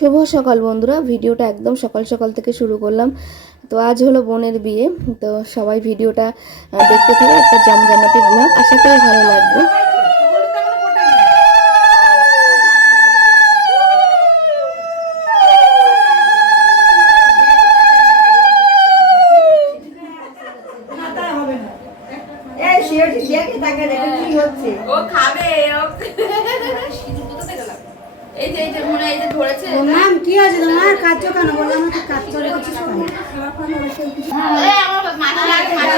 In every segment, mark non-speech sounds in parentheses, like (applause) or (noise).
শুভ সকাল বন্ধুরা ভিডিওটা একদম সকাল সকাল থেকে শুরু করলাম। তো আজ হলো বোনের বিয়ে তো সবাই ভিডিওটা দেখতে থাকো একটা জমজমাটি ব্লগ আশা করি ভালো লাগবে। ও খাবে ও (laughs) এই যে এই যে মনে এই যে ধরেছে বললাম কি আছে তোমার কাজ কেন বললাম তো কাজ করে কিছু এই আমার মাথা লাগে মাথা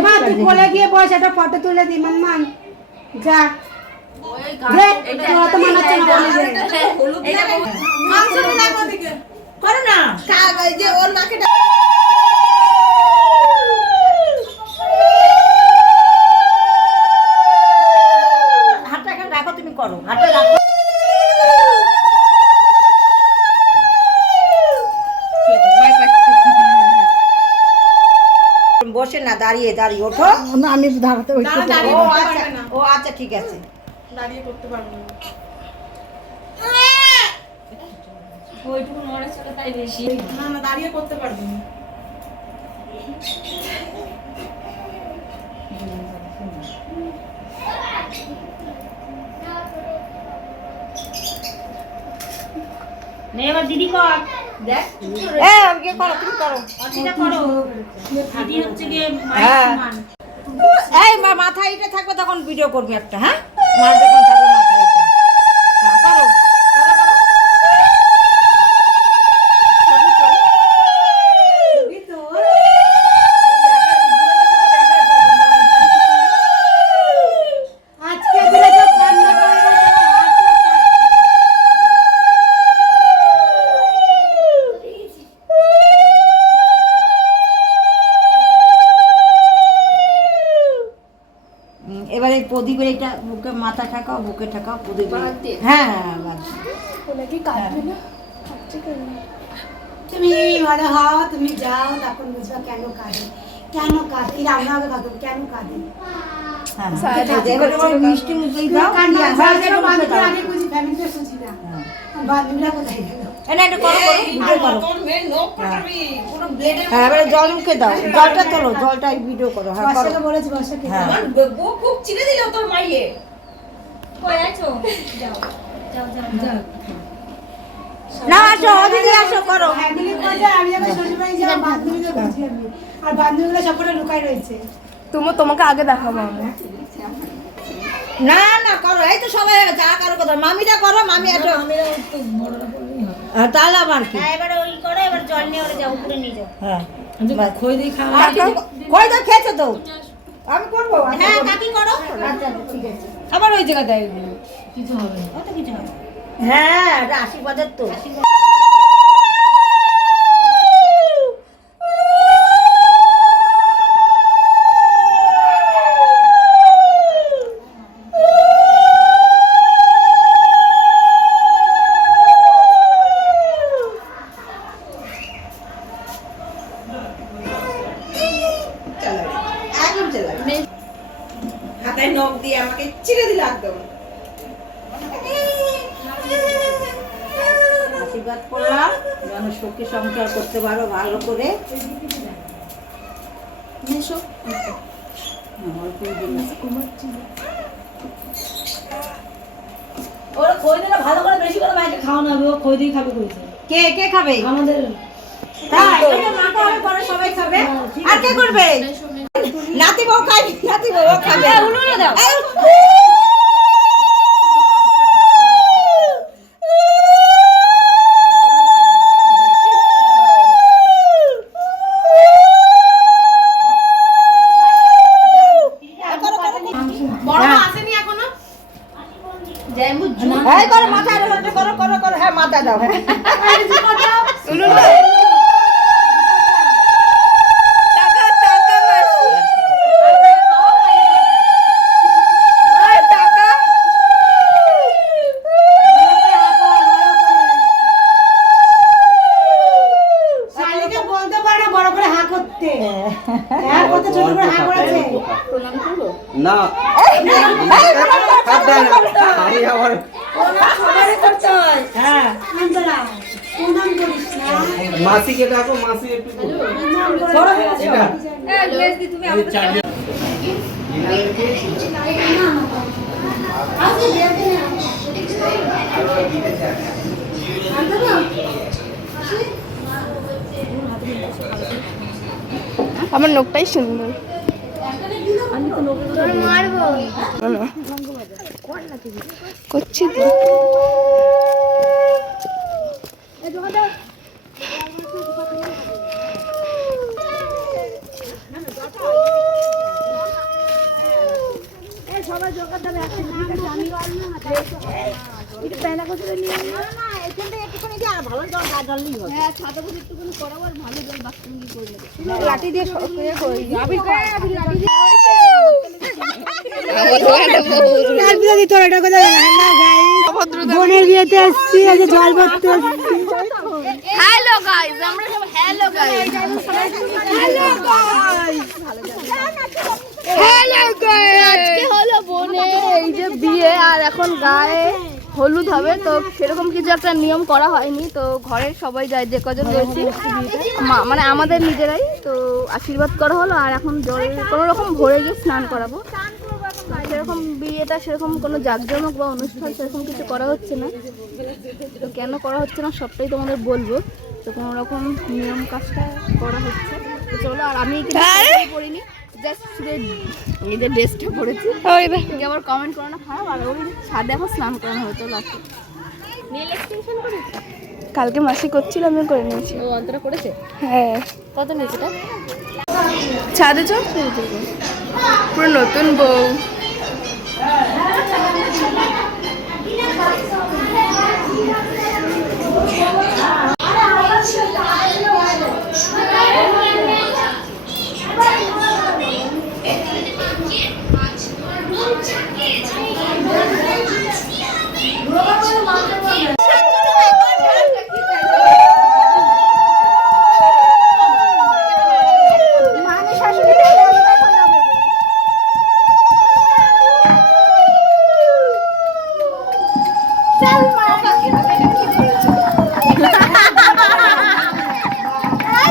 মা তুই কোলে গিয়ে বস একটা ফটো তুলে দি মাম্মান যা করো না ওর মাকে হাতটা এখানে রাখো তুমি করো হাতটা রাখো বসে না দাঁড়িয়ে দাঁড়িয়ে ওঠো। না আমি দাঁড়াতে ও আচ্ছা ঠিক আছে। ওইটুকু নড়েচড়ে তাই বেশি। নে দিদি করো। হ্যাঁ। এই মা মাথা এটা থাকবে তখন ভিডিও করবি একটা হ্যাঁ? মার যখন থাকবে মাথা এটা হ্যাঁ করো করো করো আজকে দিলে তো কান্না করে হুম, এবারে প্রদীপের এটা বুকে মাথা ঠাকাও বুকে ঠাকাও প্রদীপ বাদ দিয়ে। হ্যাঁ হ্যাঁ বাদ দিয়ে। তুমি বড় হও তুমি যাও তখন বুঝবা কেন কাঁদে কেন কাঁদে এই রান্না হবে কত কেন কাঁদে হ্যাঁ। এবারে ওর মিষ্টি মুখেই দাও কান্না হ্যাঁ, হয় এটা মুখে বান্ধবীরা দাও। আগে বুঝি ফ্যামিলিতে সুঝি না। হ্যাঁ। বান্ধবীরা কোথায় গেল? এই না, এটা করো করো ভিডিও করো। হ্যাঁ এবারে জল মুখে দাও জলটা তোলো জলটা ভিডিও করো হ্যাঁ করো। বলেছি বর্ষাকে। হ্যাঁ। খুব চিনে দিল তোর মাইয়ে। কই আছো? না আসো আসো করো। আমি আবার শ্বশুরবাড়ি যাব বান্ধবীদের বুঝি আর সবকটা লুকাই রয়েছে। তোমার তোমাকে আগে দেখাবো আমি। না না করো এই তো সবাই যা কারও কথা। মামিটা করো মামি একটা হ্যাঁ, তাহলে আমার কি? এবারে ওই করো এবার জল নিয়ে ওরে যাও উপরে নিয়ে যাও। হ্যাঁ খই দিয়ে খাওয়া খই দিয়ে খেয়েছো তো? আমি করব হ্যাঁ কাকি করো। আচ্ছা ঠিক আছে। আবার ওই জায়গায় দেয় অত কিছু হবে হ্যাঁ আশীর্বাদের তো। হাতায় নখ দিয়ে আমাকে চিড়ে দিল একদম আশীর্বাদ করলাম। যেন সুখী সংসার করতে পারো ভালো করে। ওরা খই দিলে ভালো করে বেশি করে খাওয়ানো হবে ও খই দিয়ে খাবে কইছে কে কে খাবে? আমাদের তাই ওটা মাখা হবে পরে সবাই খাবে। আর কে করবে? নাতি বউ খাবে নাতি বউ খাবে। দাও বড় মা আসেনি এখনও এই করো মাথা করো করো করো হ্যাঁ মাথা দাও হ্যাঁ শালিকে বলতে পারে না বড় করে হা করতে হ্যাঁ কত ছোট করে হা করেছে না হাত দেয় না। আমি আবার সবারই করতে হয় হ্যাঁ আন্দোলা প্রণাম করিস না মাসিকে ডাকো মাসি একটু বড় হয়ে গেছে এটা আমার নখটাই সুন্দর করছি তো। এটা কথা বোনের বিয়েতে আসছি আজ জল ভরতে আসছি। হ্যালো গাইস আমরা সব হ্যালো গাইস হ্যালো গাইস আজকে হলো বোনের এই যে বিয়ে আর এখন গায়ে হলুদ হবে তো সেরকম কিছু একটা নিয়ম করা হয়নি। তো ঘরের সবাই যায় যে কজন রয়েছে মানে আমাদের নিজেরাই তো আশীর্বাদ করা হলো আর এখন জল কোনো রকম ভরে গিয়ে স্নান করাবো। সেরকম বিয়েটা সেরকম কোনো জাঁকজমক বা অনুষ্ঠান সেরকম কিছু করা হচ্ছে না। তো কেন করা হচ্ছে না সবটাই তোমাদের বলব। তো কোনো রকম নিয়ম কাজটা করা হচ্ছে। চলো আর আমি কিন্তু শাড়ি পরিনি জাস্ট এই যে ড্রেসটা পরেছি। আবার কমেন্ট করো না খারাপ আর ওই ছাদে এখন স্নান করানো হতো লাস্টে নেল এক্সটেনশন করেছে? কালকে মাসি করছিল আমি করে নিয়েছি। ও অন্তরা করেছে? হ্যাঁ। কত নিয়েছে এটা? ছাদে চল। পুরো নতুন বউ।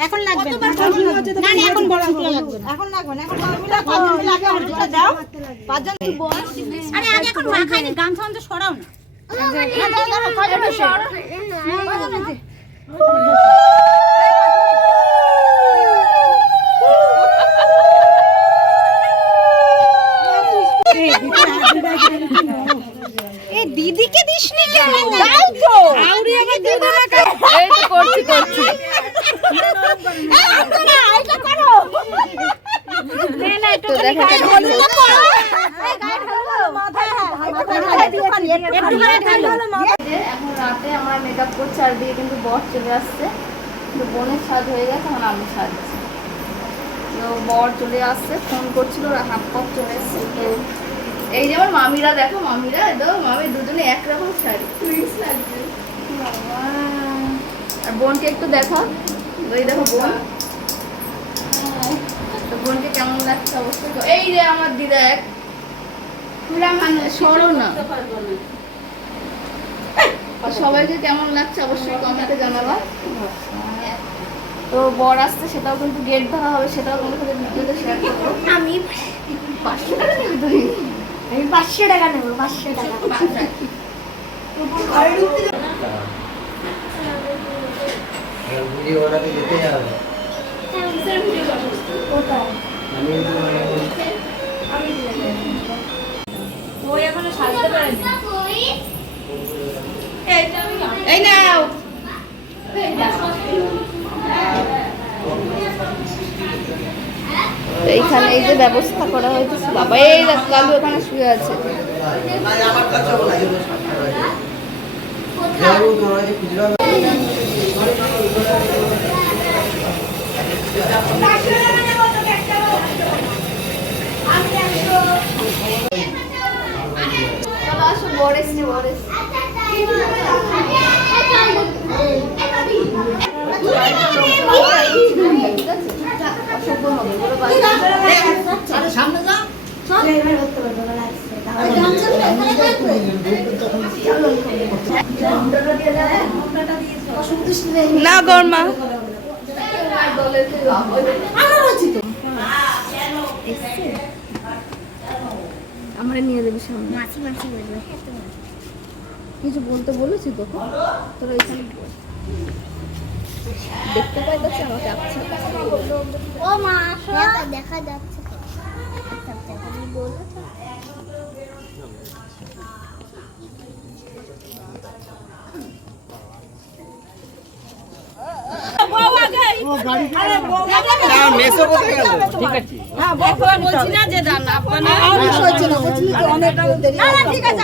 এখন লাগবে না না না, এখন বড় লাগবে না এখন লাগবে না এখন পাঁচজন মিলে আগে অর্ডারটা দাও পাঁচজন আরে আগে এখন মাখাইনি গান সাউন্ড সরাও না দিদিকে দিসনি কেন দাও তো আউরি আবার দিদি না এই তো করছি করছি তো দেখো এখন রাতে আমরা মেকআপ করছি আর দিয়ে কিন্তু বর চলে আসছে। তো বোনের সাজ হয়ে গেছে এখন আমি সাজছি। তো বর চলে আসছে ফোন করছিল ওরা হাফ কাপ চলে এসছে। তো এই যে মামিরা দেখো মামিরা একদম মামি দুজনে একরকম শাড়ি। টুইন্স লাগছে আর বোনকে একটু দেখো ওই দেখো বোন। তো বোনকে কেমন লাগছে অবশ্যই। তো- এই যে আমার দিদা এক। সরো না। সবাইকে কেমন লাগছে অবশ্যই কমেন্টে জানাবা। তো বর আসছে সেটাও কিন্তু গেট ধরা হবে সেটাও তোমাদের সাথে ভিডিওতে শেয়ার করব। আমি পাঁচশো টাকা নেবে আমি পাঁচশো টাকা নেব পাঁচশো টাকা। আমি এখনও সাজতে পারেনি। এই নাও এইখানে এই যে ব্যবস্থা করা হয়েছে বাবা এই কালু এখানে শুয়ে আছে। বরেস নে বরেস না গরমা আমরা নিয়ে যাবি সামনে। মাছি মাছি বলবে কিছু বলতে বলেছি তোকে। তোরা এখানে দেখতে পাই যাচ্ছে আমাকে আচ্ছা ও মা দেখা যাচ্ছে। বলো তো মেসো কোথায় গেল ঠিক আছে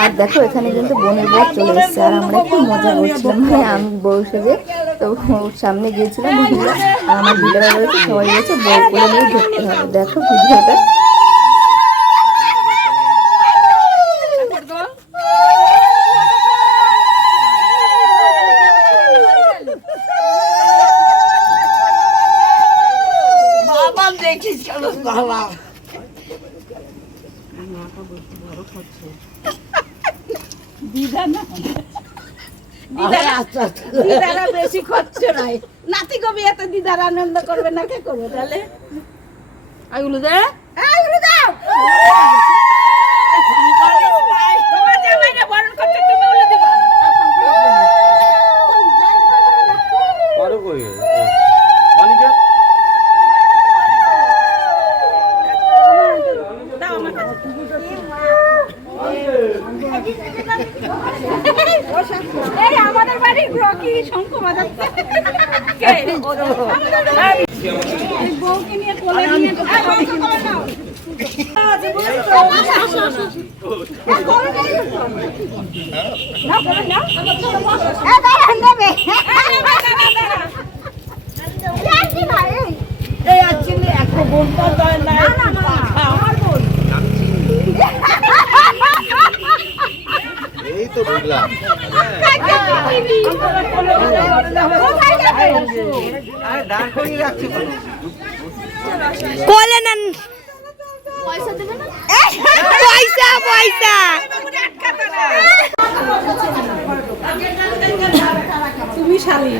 আর দেখো, এখানে কিন্তু বোনের বর চলে এসেছে, আর আমরা একটু মজা করছিলাম মানে আমি বউ সেজে তো সামনে গিয়েছিলাম আমার দিদারা বলেছে সবাই গেছে বউ করে নিয়ে ঢুকতে হবে। দেখো ভিডিওটা। দিদারা বেশি খরচ নাই। নাতি কবি এত দিদার আনন্দ করবে না কে করবে তাহলে? এগুলো দে। আগুলো দাও তোমার জামাইরা বরণ করতে তুমি উলে দিবা আরও কই অনিকা এই আমাদের বাড়ির রকি শঙ্খ বাজাচ্ছে। বউকে নিয়ে কোলে নিয়ে এই বউকে কোলে নাও। আছে, বুঝলি তো? আসো, আসো, আসো। এই কোলে নিয়ে এসো। নাও, কোলে নাও। এই দাঁড়ান, নেবে। এই নেবে, দাঁড়া, দাঁড়া। এই actually একটা বোনটা দয় নাই। আমার বোন। এই তো বুঝলাম কোথায় যাবে? আরে দাঁড় করিয়ে রাখছি কেন? কোলে নেন। পয়সা পয়সা পয়সা। তুমি শালী